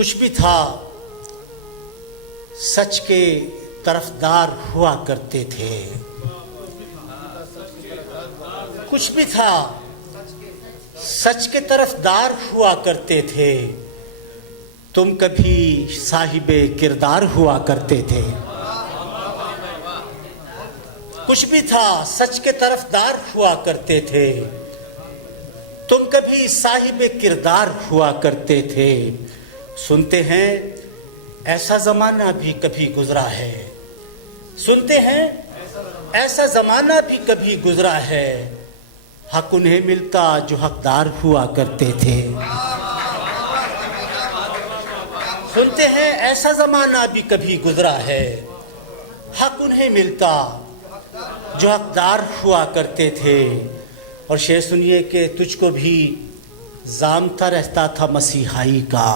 کچھ بھی تھا سچ کے طرفدار ہوا کرتے تھے، کچھ بھی تھا سچ کے طرفدار ہوا کرتے تھے، تم کبھی صاحب کردار ہوا کرتے تھے۔ کچھ بھی تھا سچ کے طرفدار ہوا کرتے تھے، تم کبھی صاحب کردار ہوا کرتے تھے۔ سنتے ہیں ایسا زمانہ بھی کبھی گزرا ہے، سنتے ہیں ایسا زمانہ بھی کبھی گزرا ہے، حق انہیں ملتا جو حقدار ہوا کرتے تھے۔ سنتے ہیں ایسا زمانہ بھی کبھی گزرا ہے، حق انہیں ملتا جو حقدار ہوا کرتے تھے۔ اور شعر سنیے کہ تجھ کو بھی زام سا رہتا تھا مسیحائی کا،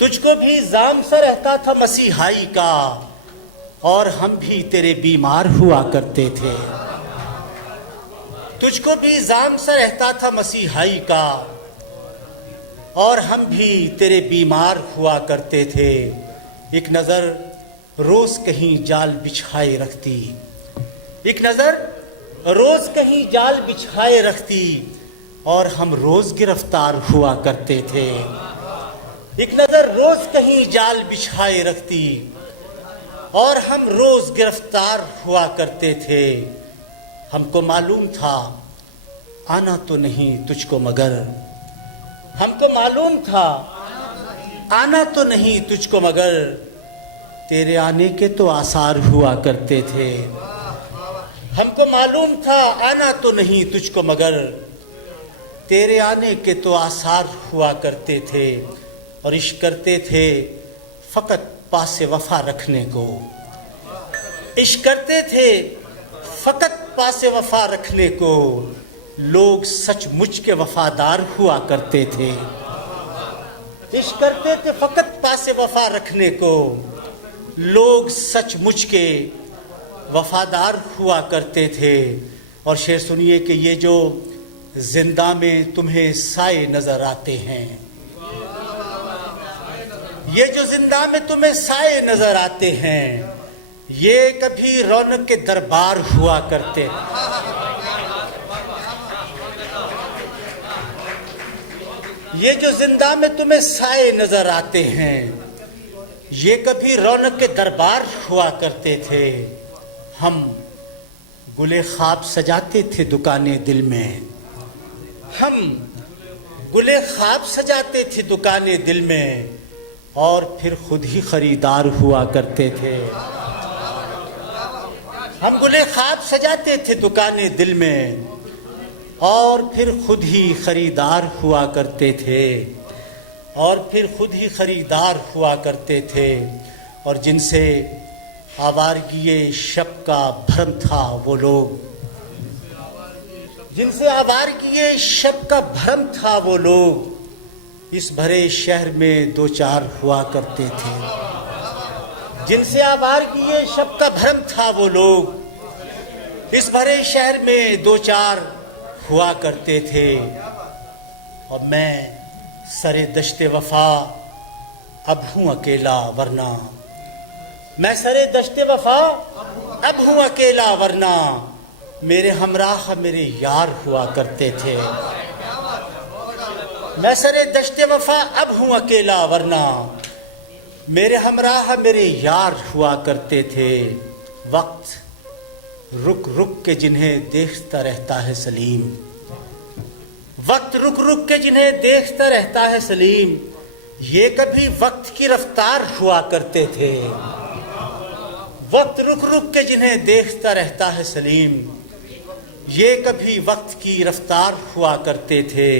تجھ کو بھی زام سا رہتا تھا مسیحائی کا، اور ہم بھی تیرے بیمار ہوا کرتے تھے۔ تجھ کو بھی زام سا رہتا تھا مسیحائی کا، اور ہم بھی تیرے بیمار ہوا کرتے تھے۔ ایک نظر روز کہیں جال بچھائے رکھتی، ایک نظر روز کہیں جال بچھائے رکھتی، اور ہم روز گرفتار ہوا کرتے تھے۔ ایک نظر روز کہیں جال بچھائے رکھتی، اور ہم روز گرفتار ہوا کرتے تھے۔ ہم کو معلوم تھا آنا تو نہیں تجھ کو مگر، ہم کو معلوم تھا آنا تو نہیں تجھ کو مگر، تیرے آنے کے تو آثار ہوا کرتے تھے۔ ہم کو معلوم تھا آنا تو نہیں تجھ کو مگر، تیرے آنے کے تو آثار ہوا کرتے تھے۔ اور عشق کرتے تھے فقط پاس وفا رکھنے کو، عشق کرتے تھے فقط پاس وفا رکھنے کو، لوگ سچ مچ کے وفادار ہوا کرتے تھے۔ عشق کرتے تھے فقط پاس وفا رکھنے کو، لوگ سچ مچ کے وفادار ہوا کرتے تھے۔ اور شعر سنیے کہ یہ جو زندہ میں تمہیں سائے نظر آتے ہیں، یہ جو زندہ میں تمہیں سائے نظر آتے ہیں، یہ کبھی رونق کے دربار ہوا کرتے، یہ جو زندہ میں تمہیں سائے نظر آتے ہیں، یہ کبھی رونق کے دربار ہوا کرتے تھے۔ ہم گلے خواب سجاتے تھے دکانیں دل میں، ہم گلے خواب سجاتے تھے دکانیں دل میں، اور پھر خود ہی خریدار ہوا کرتے تھے۔ ہم گلے خواب سجاتے تھے دکانیں دل میں، اور پھر خود ہی خریدار ہوا کرتے تھے، اور پھر خود ہی خریدار ہوا کرتے تھے۔ اور جن سے آوارگی شب کا بھرم تھا وہ لوگ، جن سے آوارگی شب کا بھرم تھا وہ لوگ، اس بھرے شہر میں دو چار ہوا کرتے تھے۔ جن سے آوارگی شب کا بھرم تھا وہ لوگ، اس بھرے شہر میں دو چار ہوا کرتے تھے۔ اور میں سرے دشت وفا اب ہوں اکیلا ورنہ، میں سرے دشت وفا اب ہوں اکیلا ورنہ، میرے ہمراہ میرے یار ہوا کرتے تھے۔ میں سرے دشت وفا اب ہوں اکیلا ورنہ، میرے ہمراہ میرے یار ہوا کرتے تھے۔ وقت رک رک کے جنہیں دیکھتا رہتا ہے سلیم، وقت رک رک کے جنہیں دیکھتا رہتا ہے سلیم، یہ کبھی وقت کی رفتار ہوا کرتے تھے۔ وقت رک رک کے جنہیں دیکھتا رہتا ہے سلیم، یہ کبھی وقت کی رفتار ہوا کرتے تھے۔